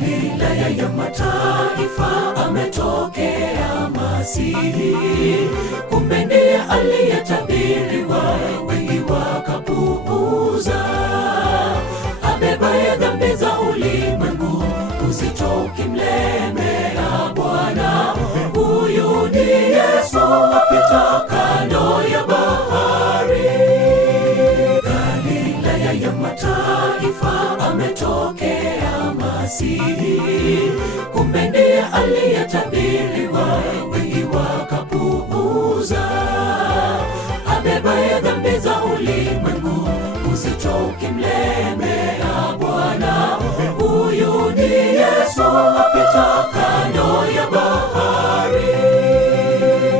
Galilaya ya mataifa ametokea Masihi, kumbe ndiye aliyetabiriwa, wengi wakapuuza. Abebaye dhambi za ulimwengu, uzito ukimlemea Bwana. Huyu ni Yesu apita kando ya bahari. Galilaya ya mataifa ametokea Masihi, kumbe ndiye aliyetabiriwa, wengi wakapuuza. Abebaye dhambi za ulimwengu, uzito ukimlemea Bwana. Huyu ni Yesu apita kando ya bahari.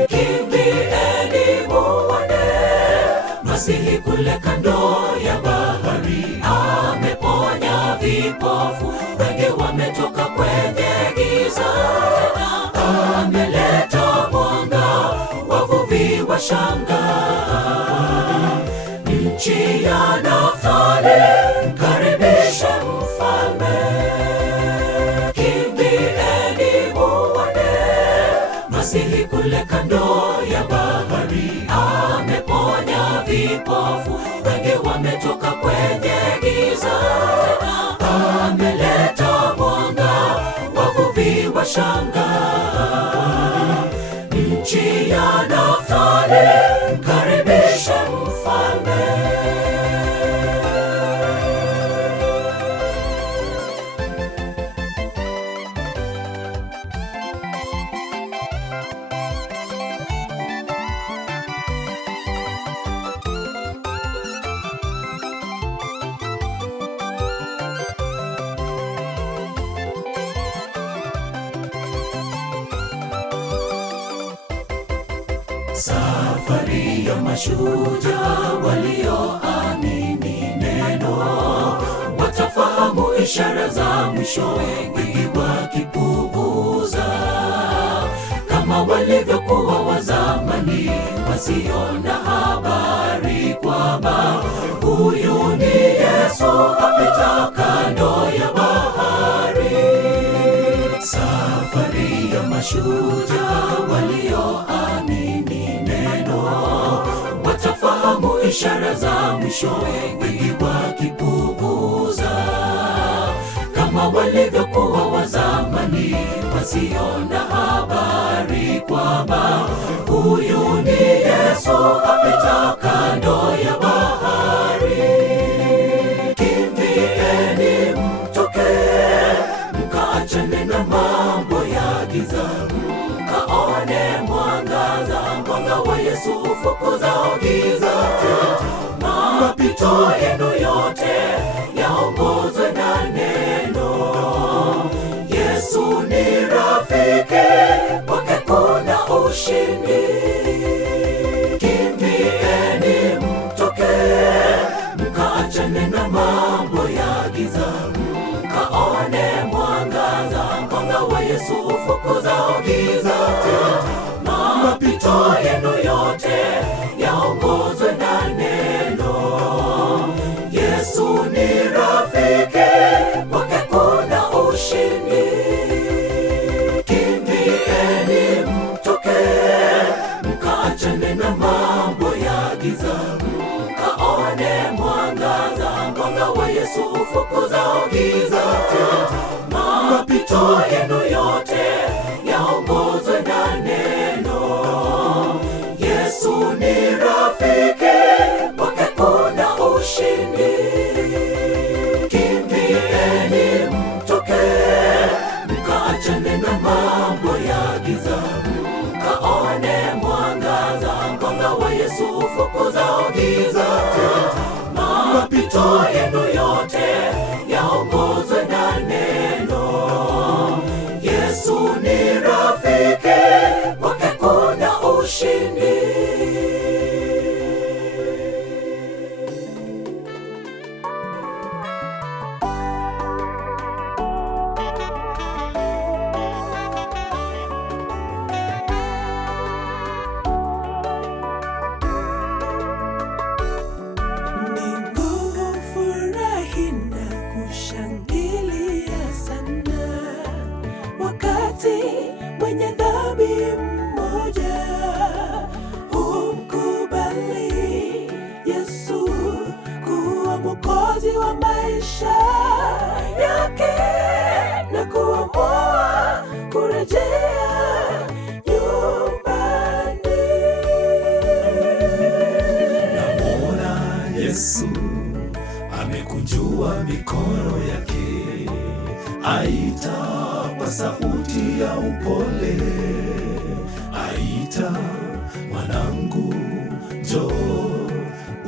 Kimbieni muone Masihi kule kando ya bahari. Ameponya vipofu, wengi wametoka kwenye giza. Ameleta mwanga, wavuvi washangaa. Nchi ya Naftali, mkaribishe mfalme. Kimbieni muone Masihi kule kando ya bahari. Ameponya vipofu, wengi wametoka kwenye giza. Ameleta mwanga, wavuvi washangaa. Nchi ya Naftali, mkaribishe mfalme. Safari ya mashujaa walioamini neno, watafahamu ishara za mwisho, wengi wakipuuza. Kama walivyokuwa wa zamani, wasio na habari kwamba huyu ni Yesu apita kando ya bahari. Safari ya mashujaa walioamini neno, watafahamu ishara za mwisho, wengi wakipuuza. Kama walivyokuwa wa zamani, wasio na habari kwamba huyu ni Yesu apita kando ya bahari. Kimbieni mtoke, mkaachane na mambo ya giza, mkaone mwangaza. Mwanga wa Yesu ufukuzao giza. Mapito yenu yote yaongozwe na neno. Yesu ni rafiki, kwake kuna ushindi. Kimbieni mtoke, mkaachane na mambo ya giza, mkaone mwangaza. Mwanga wa Yesu ufukuzao giza. Mapito yenu yote yaongozwe na neno. Yesu ni rafiki, kwake kuna ushindi. Kimbieni mtoke, mkaachane na mambo ya giza, mkaone mwangaza. Mwanga wa Yesu ufukuzao giza. Mapito yenu yote yaongozwe na neno. Yesu ni rafiki, kwake kuna ushindi. Kimbieni mtoke, mkaachane na mambo ya giza, mkaone mwangaza. Mwanga wa Yesu ufukuzao giza. Mapito yenu yote yaongozwe na neno. Yesu ni rafiki, kwake kuna ushindi. Ni nguvu, furaha sauti ya upole aita, mwanangu njoo,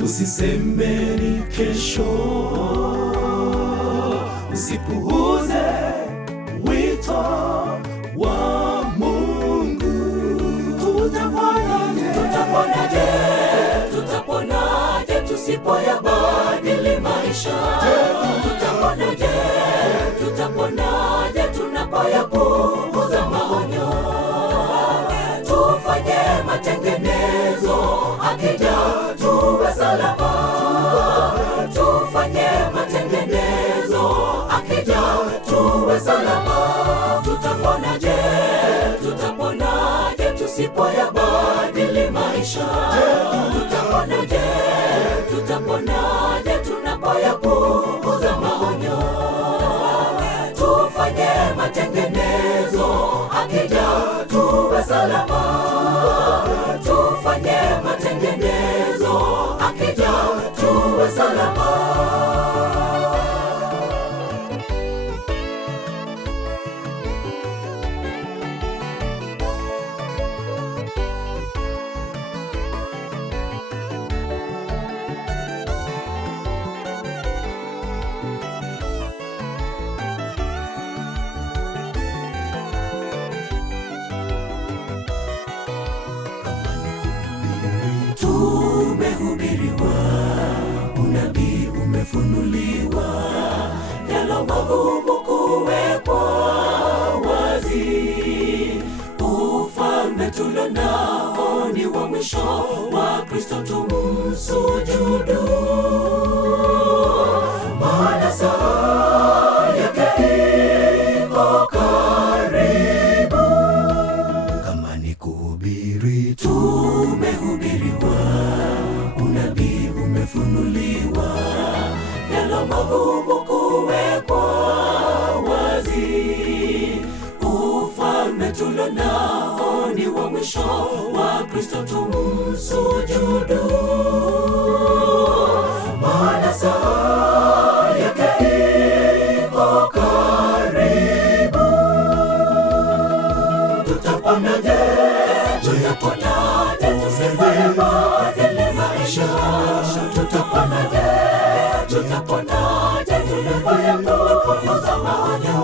usiseme ni kesho, usipuuze wito wa Mungu. Tutaponaje? Tutaponaje tusipoyabadili maisha? Tutaponaje tunapoyapuuza maonyo? Tufanye matengenezo, akija tuwe salama. Tufanye matengenezo, akija tuwe salama. Tutaponaje tusipoyabadili maisha? Tutaponaje tunapoyapuuza maonyo? Tufanye matengenezo, akija tuwe salama. Tufanye matengenezo, akija tuwe salama. Tumehubiriwa, unabii umefunuliwa, yalo magumu kuwekwa wazi. Ufalme tulionao ni wa mwisho, wa Kristo tumsujudu, maana saa yake iko karibu. Kama ni kuhubiri, tumehubiriwa, unabii umefunuliwa, yalo magumu kuwekwa wazi. Ufalme tulionao ni wa mwisho, wa Kristo tumsujudu, maana saa yake iko karibu. Tutaponaje tusipoyabadili maisha? Tutaponaje tunapoyapuuza maonyo?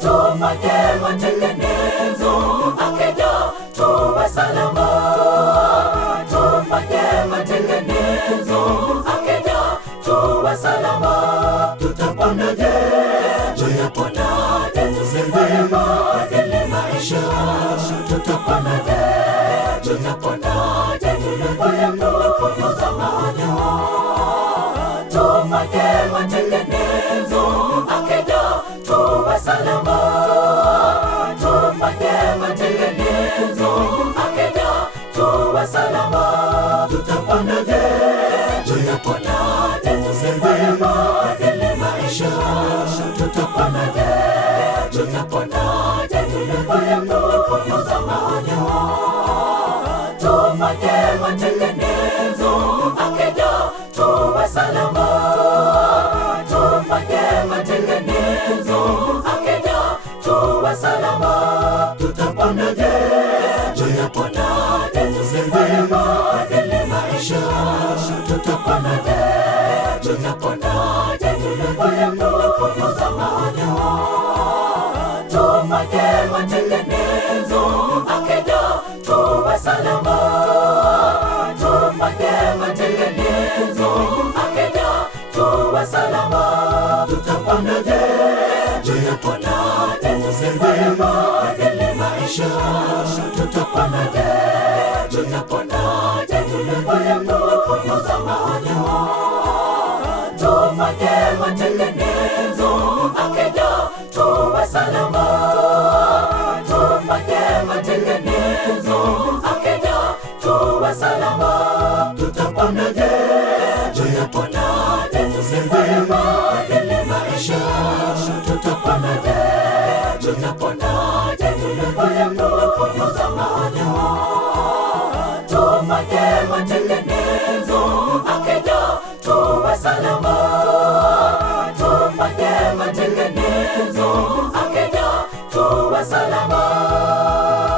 Tufanye matengenezo, akija tuwe salama. Tufanye matengenezo, akija tuwe salama. Tutaponaje tusipoyabadili maisha? Tutaponaje tunapoyapuuza maonyo? Tufanye matengenezo, akija tuwe salama. Tufanye matengenezo, akija tuwe salama. Tutaponaje tusipoyabadili maisha? Tutaponaje tunapoyapuuza maonyo? Tufanye matengenezo, akija tuwe salama. Tufanye matengenezo, akija tuwe salama. Tutaponaje tusipoyabadili maisha? Tutaponaje tunapoyapuuza maonyo? Tufanye matengenezo, akija tuwe salama. Tufanye matengenezo, akija tuwe salama. Tutaponaje tusipoyabadili maisha? Tutaponaje tunapoyapuuza maonyo? Tufanye matengenezo, akija tuwe salama. Tufanye matengenezo, akija tuwe salama. Tutaponaje tusipoyabadili maisha? Tutaponaje tunapoyapuuza maonyo? Tufanye matengenezo, akija tuwe salama. Tufanye matengenezo, akija utakuwa salama.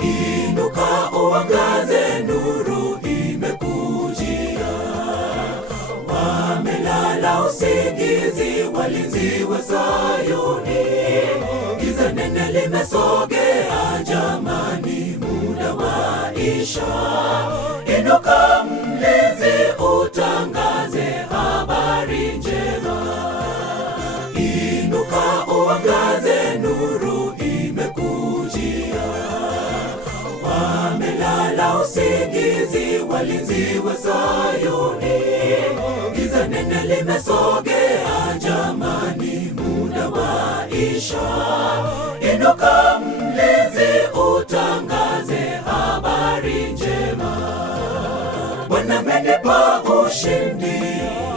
Inuka uangaze, nuru imekujia. Wamelala usingizi walinzi wa Sayuni, giza nene limesogea jamani, muda waisha. Inuka mlinzi, utangaze habari njema. Inuka uangaze, nuru imekujia. Wamelala usingizi walinzi wa Sayuni, giza nene limesogea jamani, muda waisha. Inuka mlinzi, utangaze habari njema. Bwana amenipa ushindi,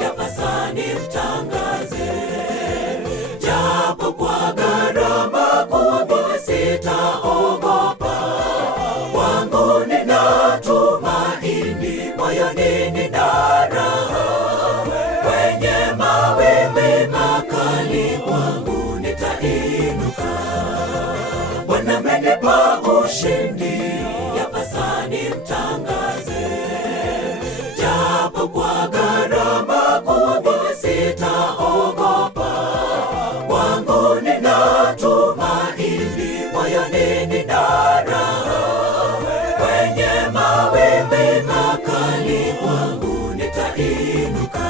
yapasa nimtangaze. Japo kwa gharama kubwa sitaogopa, wangu nina tumaini, moyoni nina raha. Kwenye mawimbi makali kwangu nitainuka. Bwana amenipa ushindi, yapasa nimtangaze. Japo kwa gharama kubwa sitaogopa, wangu nina tumaini, moyoni nina raha. Kwenye mawimbi makali kwangu nitainuka.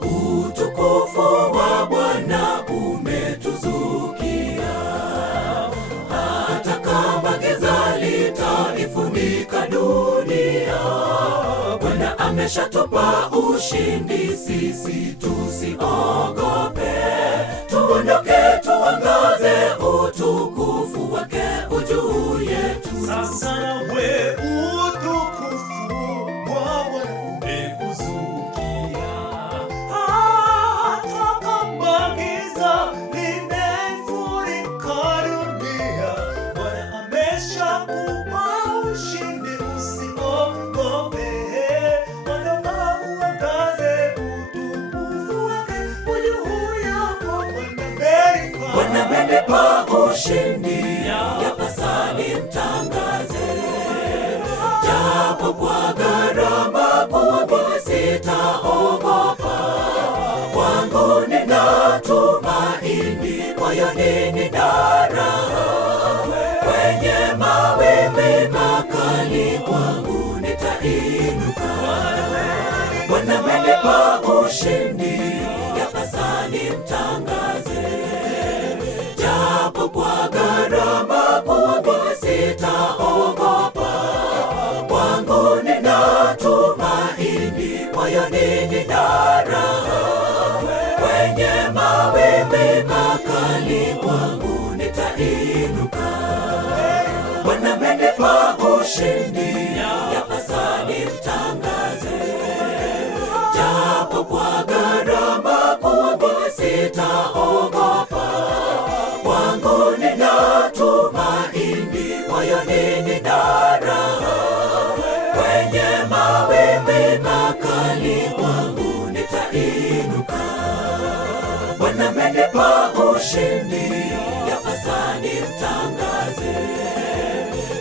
Utukufu wa Bwana umetuzukia, hata kama giza litaifunika dunia. Bwana ameshatupa ushindi, sisi tusiogope. Tuondoke tuangaze, utukufu wake ujuu yetu. Sasa nawe utukufu wa Bwana umekuzukia, hata kama giza limeifunika dunia. Bwana ameshakupa ushindi, usiogope. Ondoka uangaze, utukufu wake ujuu yako. Bwana amenipa ushindi, yapasa nimtangaze. Japo kwa gharama kubwa sitaogopa, wangu nina tumaini, moyoni nina raha. Kwenye mawimbi makali kwangu nitainuka. Bwana amenipa ushindi, yapasa nimtangaze. Japo kwa gharama kubwa sitaogopa, wangu nina tumaini, moyoni nina raha. Kwenye mawimbi makali kwangu nitainuka. Bwana amenipa ushindi, yapasa nimtangaze. Japo kwa gharama kubwa sitaogopa, wangu nina tumaini, moyoni nina raha. Kwenye mawimbi makali kwangu nitainuka. Bwana amenipa ushindi, yapasa nimtangaze.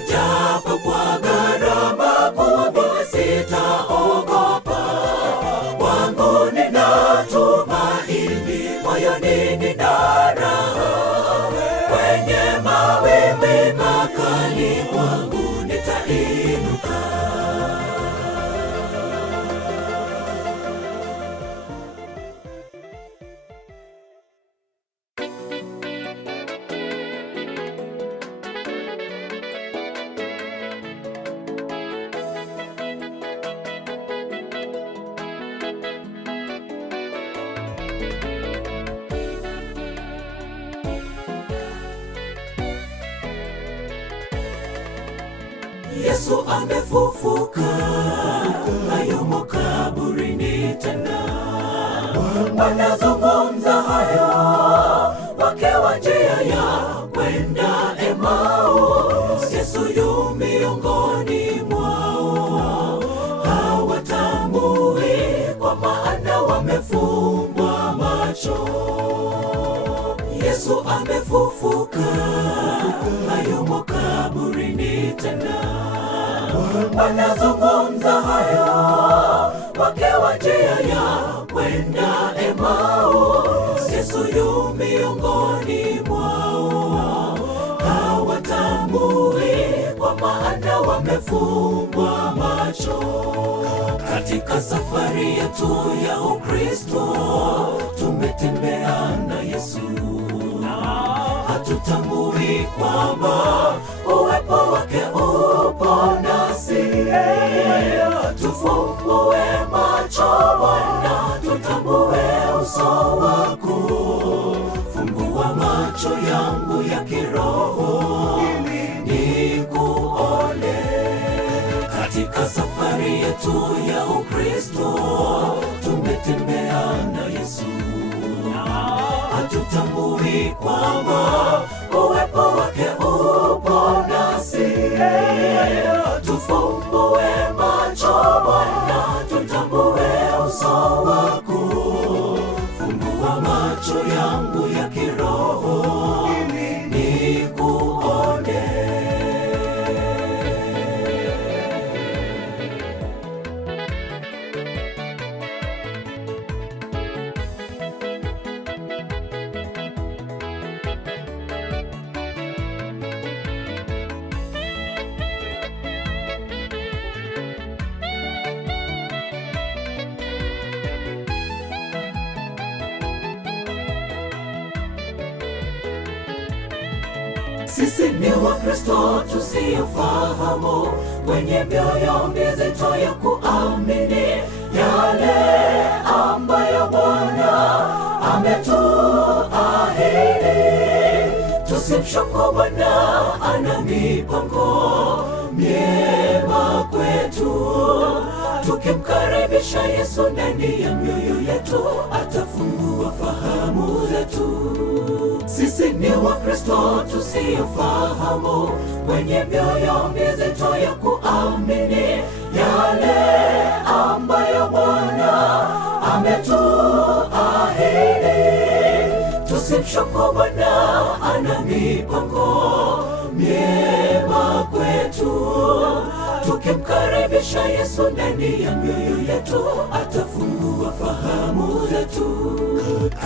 Japo kwa gharama kubwa sitaogopa, wangu nina tumaini, moyoni nina raha. Kwenye mawimbi makali kwangu nitainuka. Yesu amefufuka, hayumo kaburini tena. Wanazungumza hayo wakiwa njia ya kwenda Emau. Yesu yu miongoni mwao, hawatambui kwa maana wamefumbwa macho. Yesu amefufuka, hayumo kaburini tena. Wanazungumza hayo wakiwa njia ya kwenda Emau. Yesu yu miongoni mwao, hawatambui kwa maana wamefumbwa macho. Katika safari yetu ya Ukristo tumetembea na Yesu, hatutambui kwamba uwepo wake upo nasi. Tufumbue macho Bwana, tutambue uso wako. Fungua macho yangu ya kiroho nikuone. Katika safari yetu ya Ukristo tumetembea na Yesu, hatutambui kwamba uwepo wake upo nasi. Tufumbue macho Bwana, tutambue uso wako. Fungua macho yangu ya kiroho nikuone. Sisi ni Wakristo tusiofahamu, wenye mioyo mizito ya kuamini yale ambayo Bwana ametuahidi. Tusimshuku Bwana, ana mipango myema kwetu. Tukimkaribisha Yesu ndani ya mioyo yetu, atafungua fahamu zetu. Sisi ni Wakristo tusiofahamu, wenye mioyo mizito ya kuamini yale ambayo Bwana ametuahidi. Tusimshuku Bwana, ana mipango myema kwetu. Tukimkaribisha Yesu ndani ya mioyo yetu, atafungua fahamu zetu.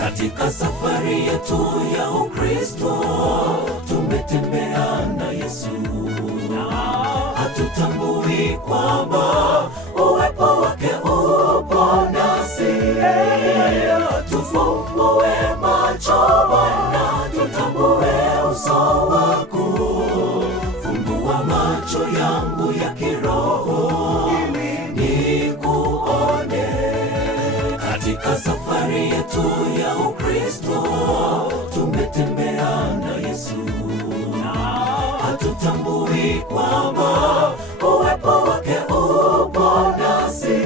Katika safari yetu ya Ukristo tumetembea na Yesu, hatutambui kwamba uwepo wake upo nasi. Tufumbue macho Bwana, tutambue uso wako. Fungua macho yangu ya kiroho nikuone. Katika safari yetu ya Ukristo tumetembea na Yesu, hatutambui kwamba uwepo wake upo nasi.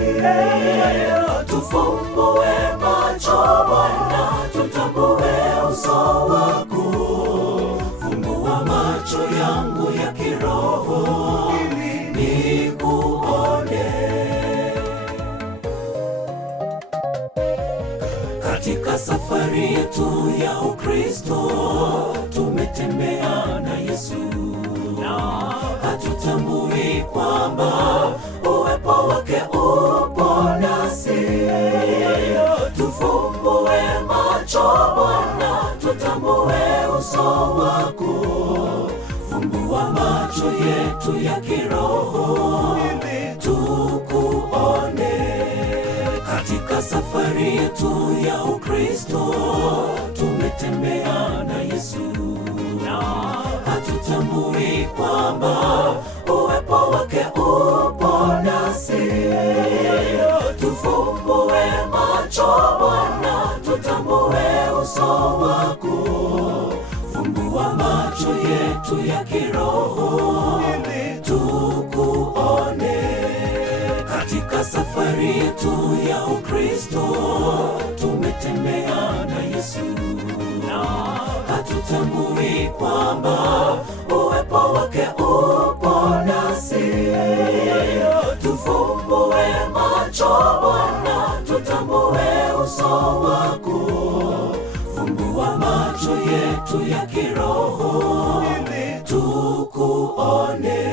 Tufumbue macho Bwana, tutambue uso wako. Fungua macho yangu ya kiroho nikuone. Katika safari yetu ya Ukristo tumetembea na Yesu, hatutambui kwamba uwepo wake upo nasi. Tufumbue macho Bwana, tutambue uso wako. Fungua macho yetu ya kiroho tukuone. Katika safari yetu ya Ukristo tumetembea na Yesu, hatutambui kwamba uwepo wake upo nasi. Tufumbue macho Bwana, tutambue uso wako. Fungua macho yetu ya kiroho tuku safari yetu ya Ukristo tumetembea na Yesu, hatutambui kwamba uwepo wake upo nasi. Tufumbue macho Bwana, tutambue uso wako. Fumbua macho yetu ya kiroho tukuone.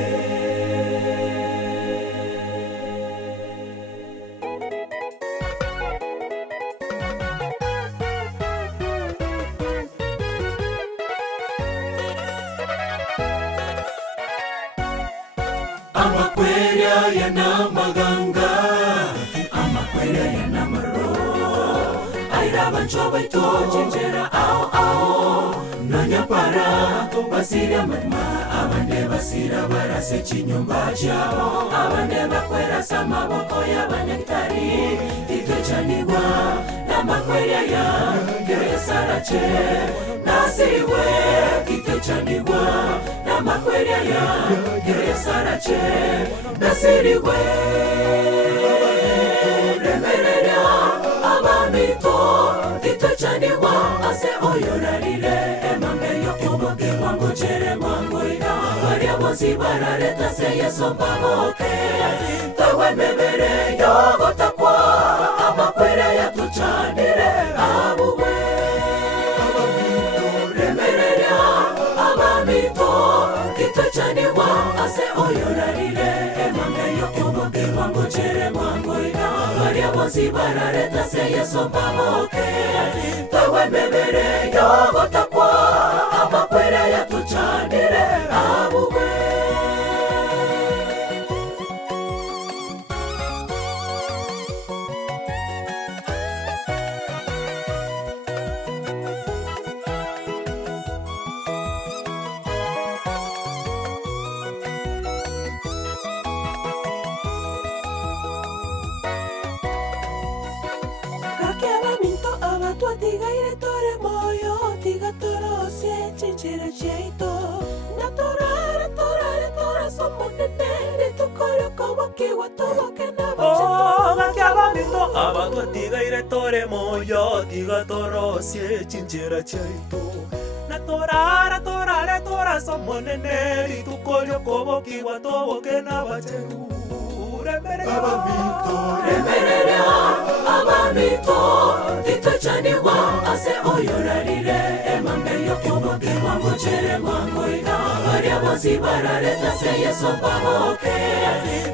Amakwerya yana maganga, amakwerya yana maro. Aira bancho baito chinjera ao nanyapara basira matma. Abande basira barase chinyumba chao, abande bakwera samaboko y'abanyagitari. Itwechanigwa n'amakwerya ya Geresarache nasiriwe. Itwechanigwa n'amakwerya ya Geresarache nasiriwe. Remerera abamito itwechanigwa ase oyorarire emangeyo kuboke wangu chere mwangu ina waria bozi barareta se Yesu mpaboke tawe mebere yogota kwa amakwere ya tuchanire abuwe. Remerera abamito itwechanigwa ase oyorarire emangeyo kuboke wangu chere mwangu ina waria bozi barareta se Yesu mpaboke tawe mebere yogota kwa amakwere ya tuchanire abuwe. Minto abatua tigaire tore moyo tiga toro se chinchera cheito na tora somonene to koro como que wato que na bacha. Gakiaba minto abatua tigaire tore moyo tiga toro se chinchera cheito na tora somonene to koro como que wato que na bacha. Remerera abamito itwechanigwa ase oyorarire emangeyo kuboke wangu chere mwangu ina waria bozi barareta se Yesu mpaboke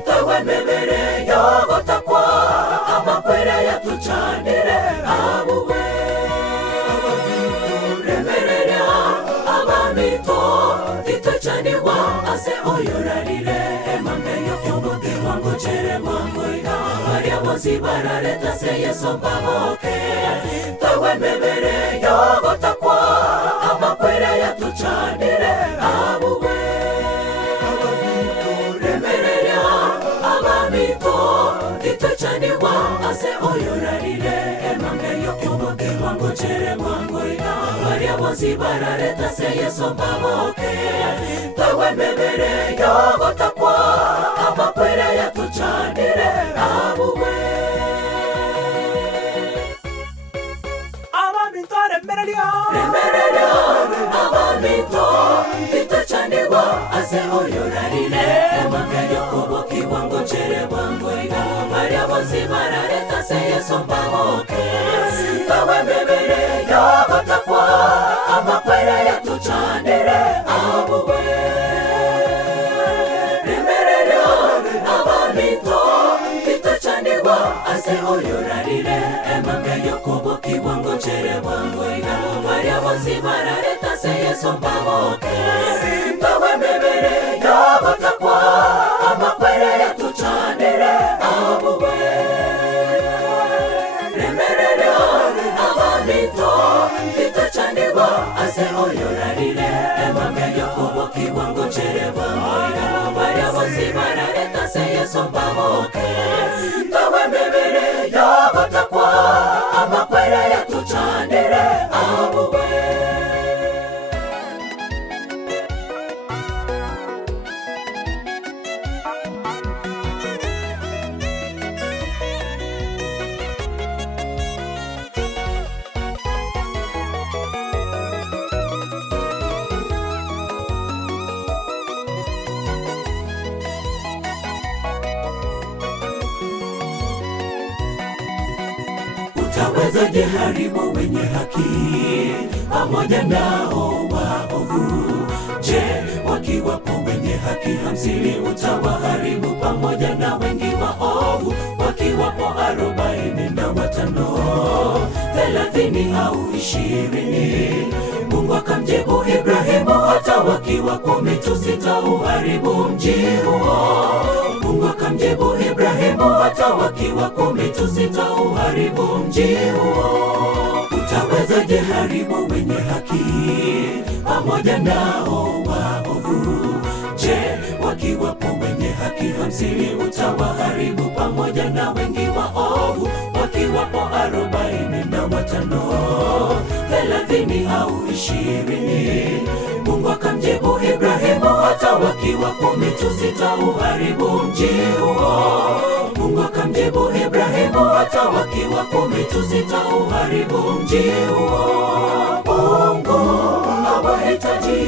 tawe mebere yogota kwa amakwere ya tuchanire abuwe. Remerera abamito itwechanigwa ase oyorarire emangeyo kuboke wangu chere mwangu ina waria bozi barareta se Yesu mpaboke tawe mebere yogota kwa amakwere ya tuchanire abuwe. Remerera abamito itwechanigwa ase oyorarire emangeyo kuboke wangu chere mwangu ina waria bozi barareta se Yesu mpaboke tawe mebere yogota kwa amakwere ya tuchanire abuwe. Remerera abamito itwechanigwa ase oyorarire emangeyo kuboke wangu chere mwangu ina waria bozi barareta se Yesu mpaboke tawe mebere yogota kwa amakwere ya tuchanire abuwe. Remerera abamito itwechanigwa ase oyorarire emangeyo kuboke wangu chere mwangu ina waria bozi barareta se Yesu mpaboke tawe mebere yogota kwa amakwere ya tuchanire abuwe. Remerera abamito itwechanigwa ase oyorarire emangeyo kuboke wangu chere mwangu ina waria bozi barareta se Yesu mpaboke tawe mebere yogota kwa amakwere ya tuchanire abuwe. Utawezaje haribu wenye haki pamoja nao waovu? Je, wakiwapo wenye haki 50 utawaharibu pamoja na wengi waovu? Wakiwapo 45, 30 au 20, Mungu akamjibu Ibrahimu, hata wakiwa 10 tusitauharibu mji huo. Mungu akamjibu Ibrahimu, hata wakiwa 10 tusitauharibu mji huo. Utawezaje haribu wenye haki pamoja nao waovu? Je, wakiwapo wenye haki 50 utawaharibu pamoja na wengi waovu? Wakiwapo 45, 30 au 20, Mungu akamjibu Ibrahimu, hata wakiwa 10 tusitauharibu mji huo. Mungu akamjibu Ibrahimu, hata wakiwa 10 tusitauharibu mji huo. Mungu hawahitaji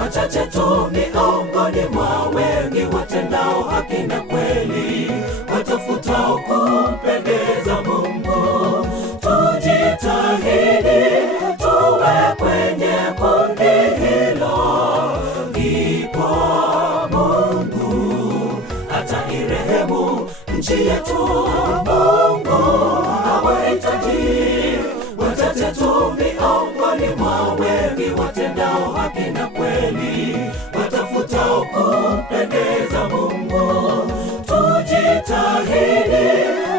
wachache tu miongoni mwa wengi watendao haki na kweli, watafutao kumpendeza Mungu. Tujitahidi tuwe kwenye kundi hilo, ndipo Mungu atairehemu nchi yetu. Mungu hawahitaji wachache tu miongoni mwa wengi watendao haki na kweli, watafutao kumpendeza Mungu. Tujitahidi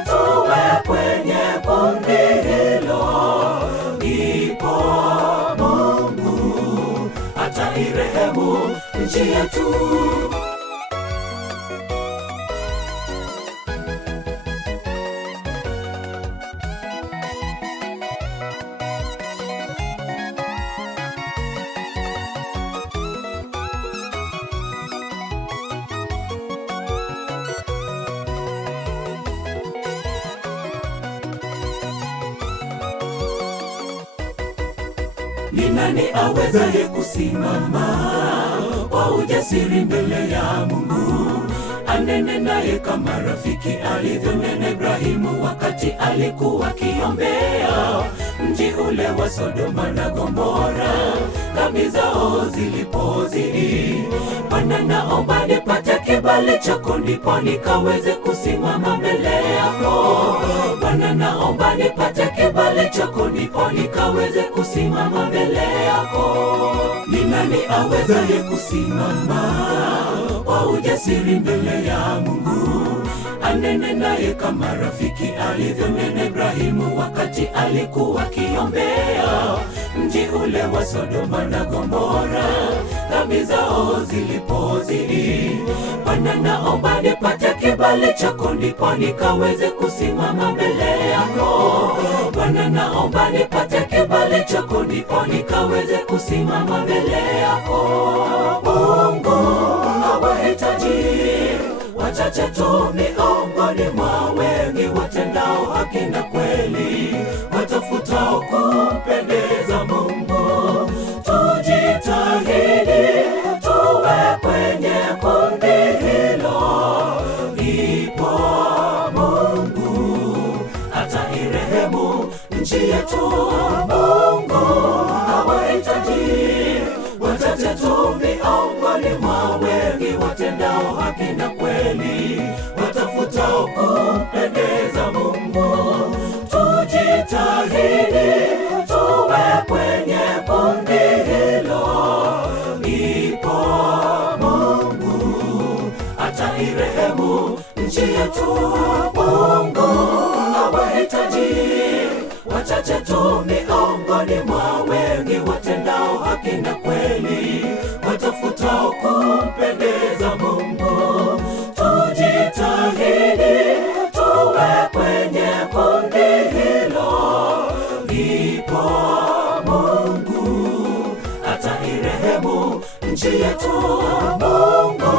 tuwe kwenye kundi hilo, ndipo Mungu atairehemu nchi yetu. Ni nani awezaye kusimama kwa ujasiri mbele ya Mungu? Anene naye kama rafiki alivyonena Ibrahimu wakati alikuwa akiombea mji ule wa Sodoma na Gomora, dhambi zao zilipozidi. Bwana, naomba nipate kibali chako ndipo nikaweze kusimama mbele yako. Bwana, naomba nipate kibali chako ndipo nikaweze kusimama mbele yako. Ni nani awezaye kusimama kwa ujasiri mbele ya Mungu? Anene naye kama rafiki alivyonena Ibrahimu wakati alikuwa akiombea mji ule wa Sodoma na Gomora, dhambi zao zilipozidi. Bwana, naomba nipate kibali chako ndipo nikaweze kusimama mbele yako. Bwana, naomba nipate kibali chako ndipo nikaweze kusimama mbele yako. Mungu hawahitaji wachache tu miongoni mwa wengi watendao haki na kweli, watafutao kumpendeza Mungu. Tujitahidi tuwe kwenye kundi hilo, ndipo Mungu atairehemu nchi yetu. Mungu hawahitaji wachache tu miongoni mwa wengi watendao haki na kweli, watafutao kumpendeza Mungu. Tujitahidi tuwe kwenye kundi hilo, ndipo Mungu atairehemu nchi yetu. Mungu hawahitaji wachache tu miongoni mwa wengi watendao haki na kweli, watafutao kumpendeza Mungu. Tujitahidi tuwe kwenye kundi hilo, ndipo Mungu atairehemu nchi yetu. Mungu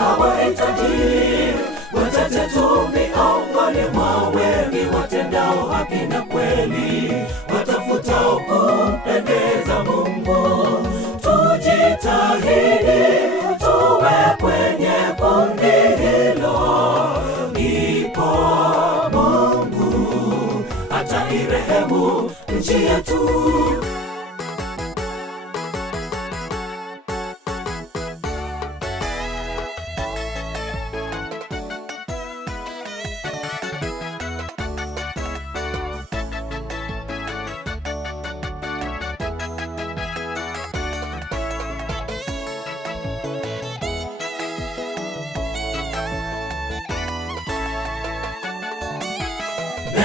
hawahitaji wachache tu miongoni mwa wengi watendao haki na kweli, watafutao kumpendeza Mungu. Tujitahidi tuwe kwenye kundi hilo, ndipo Mungu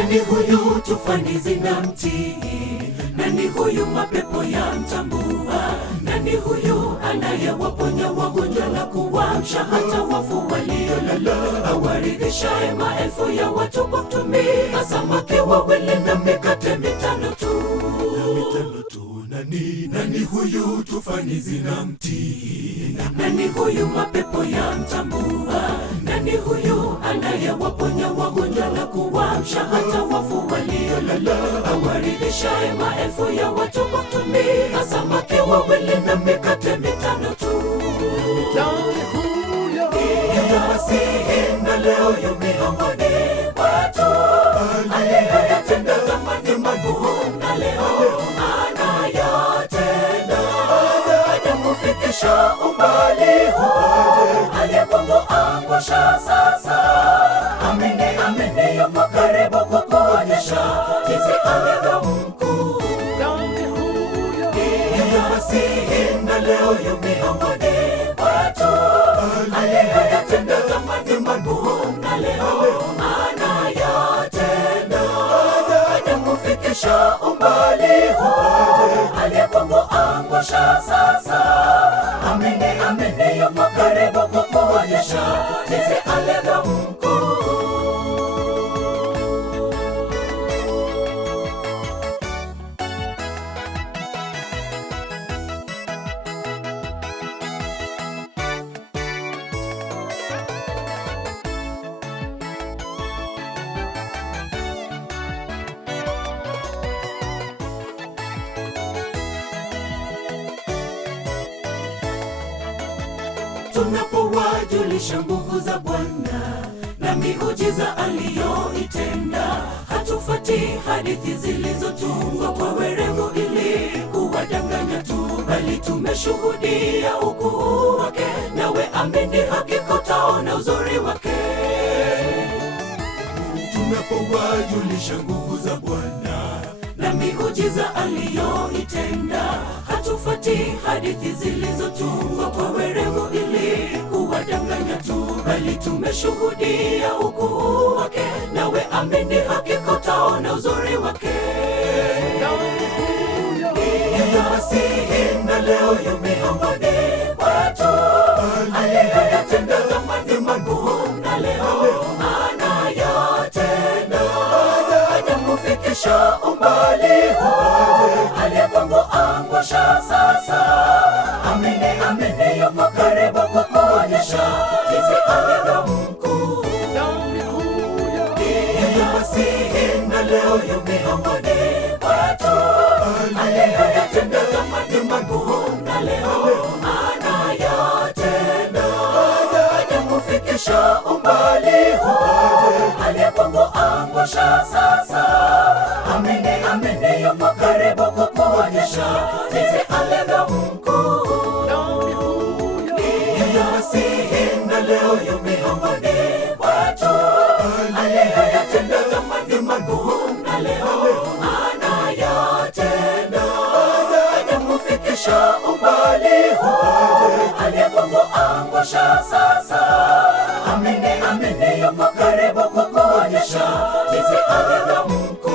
Nani huyu tufani zinamtii? Nani huyu mapepo yamtambua? Nani huyu anayewaponya wagonjwa na kuwaamsha hata wafu waliolala? Awaridhishaye maelfu ya watu kwa kutumia samaki wawili na mikate mitano tu. Nani huyu tufani zinamtii? Nani huyu mapepo yamtambua? Nani huyu anayewaponya wagonjwa na kuwaamsha hata wafu waliolala? Awaridhishaye maelfu ya watu kwa kutumia samaki wawili na mikate mitano tu. Yeye Masihi na leo yu miongoni mwetu, aliyeyatenda zamani makuu na leo anayatenda. Hajakufikisha umbali huu, aliyekuangusha sasa. Amini, amini yuko karibu kukuonyesha jinsi alivyo mkuu. Yeye Masihi na leo yu miongoni mwetu, aliyeyatenda zamani makuu na leo anayatenda. Hajakufikisha umbali huu, aliyekuangusha sasa. Amini, amini yuko karibu kukuonyesha jinsi alivyo mkuu. Tunapowajulisha nguvu za Bwana na miujiza aliyoitenda, hatufuati hadithi zilizotungwa kwa werevu ili kuwadanganya tu, bali tumeshuhudia ukuu wake, nawe amini hakika utaona uzuri wake. Tunapowajulisha nguvu za Bwana na miujiza aliyoitenda, hatufuati hadithi zilizotungwa kwa werevu ili kuwadanganya tu, bali tumeshuhudia ukuu wake, nawe amini hakika utaona uzuri wake. Yeye Masihi na leo yu miongoni mwetu, aliyeyatenda zamani makuu na leo anayatenda. Hajakufikisha umbali huu, aliyekuangusha sasa. Amini, amini yuko karibu kukuonyesha jinsi alivyo mkuu. Yeye Masihi na leo yu miongoni mwetu, aliyeyatenda zamani makuu na leo anayatenda. Hajakufikisha umbali huu, aliyekuangusha sasa. Amini, amini yuko karibu kukuonyesha jinsi alivyo mkuu. Yeye Masihi na leo yu miongoni mwetu, aliyeyatenda zamani makuu na leo anayatenda. Hajakufikisha umbali huu, aliyekuangusha sasa. Amini, amini yuko karibu kukuonyesha jinsi alivyo mkuu.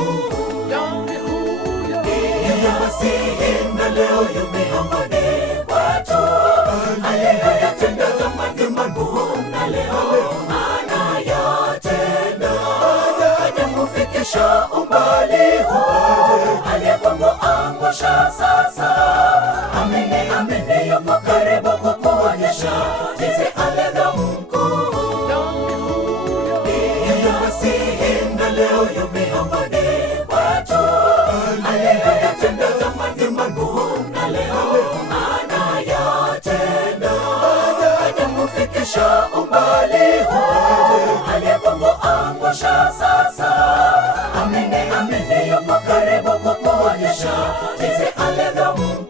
Yeye Masihi na leo yu miongoni mwetu, aliyeyatenda zamani makuu na leo anayatenda. Hajakufikisha umbali huu, aliyekuangusha sasa. Amini, amini yuko karibu kukuonyesha jinsi alivyo mkuu. Yeye Masihi na leo yu miongoni mwetu, aliyeyatenda zamani makuu na leo anayatenda. Hajakufikisha umbali huu, aliyekuangusha sasa. Amini, amini yuko karibu kukuonyesha jinsi alivyo mkuu.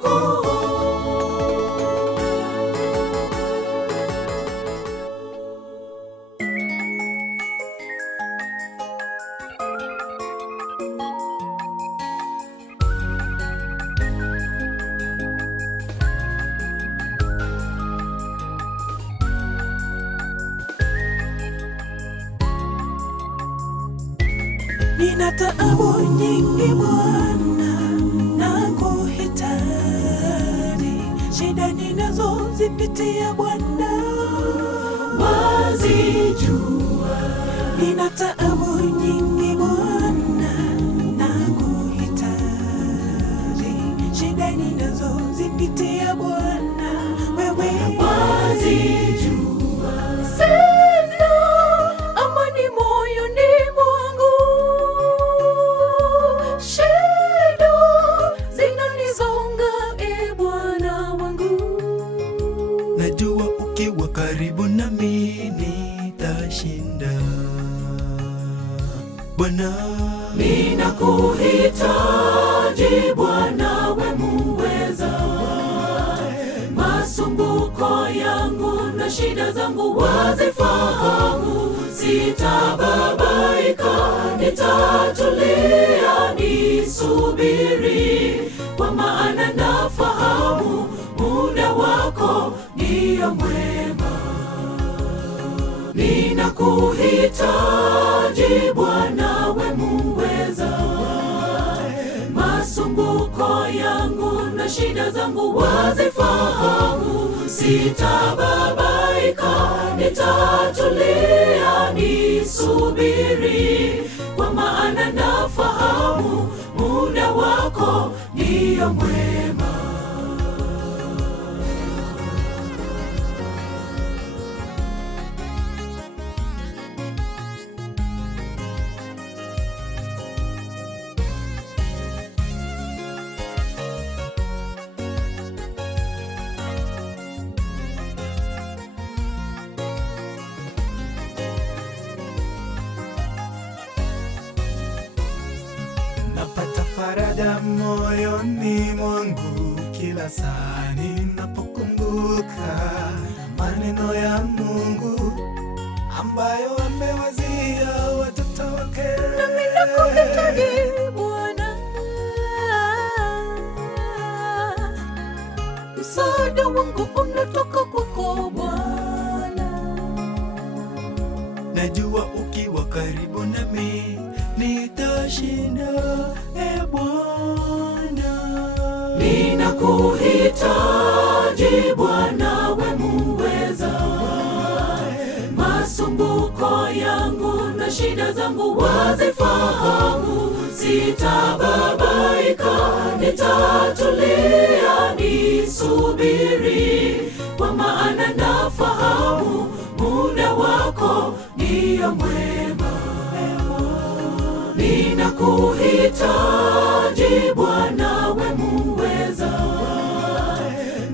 taabu nyingi Bwana, nakuhitaji. Shida ninazozipitia Bwana, wazijua. Nina taabu nyingi Bwana, nakuhitaji. Shida ninazozipitia Bwana, wewe wazijua. Sina amani moyoni mwangu, shida zinanizonga, Bwana wangu. Najua ukiwa karibu nami nitashinda Bwana. Ninakuhitaji Bwana, we muweza. Masumbuko yangu na shida zangu wazifahamu. Sitababaika, nitatulia, nisubiri, kwa maana nafahamu muda wako ndio mwema. Ninakuhitaji Bwana, we muweza. Masumbuko yangu na shida zangu wazifahamu. Sitababaika, nitatulia, nisubiri, kwa maana nafahamu muda wako ndio mwema. Napata faraja moyoni mwangu kila saa ninapokumbuka maneno ya Mungu ambayo amewazia watoto wake. Nami nakuhitaji Bwana, msaada wangu unatoka kwako Bwana. Najua ukiwa karibu nami nitashinda, Bwana. Ninakuhitaji Bwana, we muweza. Masumbuko yangu na shida zangu wazifahamu. Sitababaika, nitatulia, nisubiri, kwa maana nafahamu muda wako ndio mwema. Ninakuhitaji Bwana, we muweza.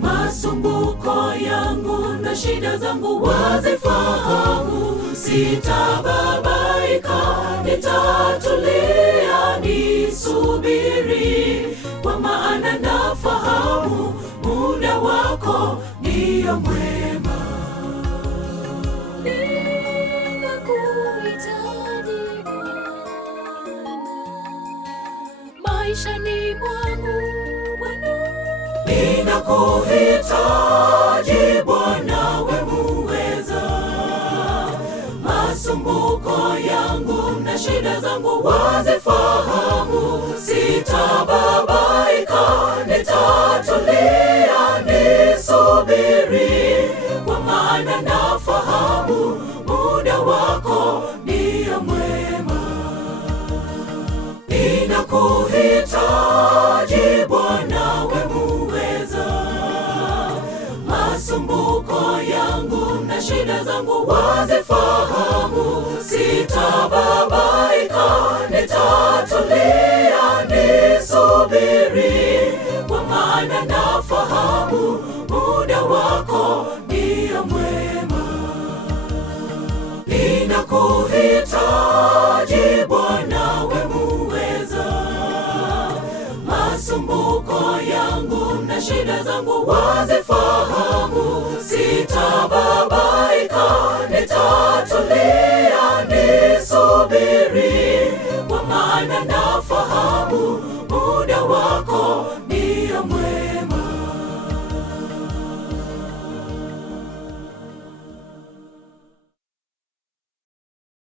Masumbuko yangu na shida zangu wazifahamu. Sitababaika, nitatulia, nisubiri, kwa maana nafahamu muda wako ndio mwema. Ninakuhitaji maishani mwangu Bwana. Ninakuhitaji Bwana, we muweza. Masumbuko yangu na shida zangu wazifahamu. Sitababaika, nitatulia, nisubiri, kwa maana nafahamu muda wako ndio mwema. Ninakuhitaji Bwana, we muweza. Masumbuko yangu na shida zangu wazifahamu. Sitababaika, nitatulia, nisubiri, kwa maana nafahamu muda wako ndio mwema. Ninakuhitaji Bwana, we muweza. Masumbuko yangu na shida zangu wazifahamu. Sitababaika, nitatulia, nisubiri, kwa maana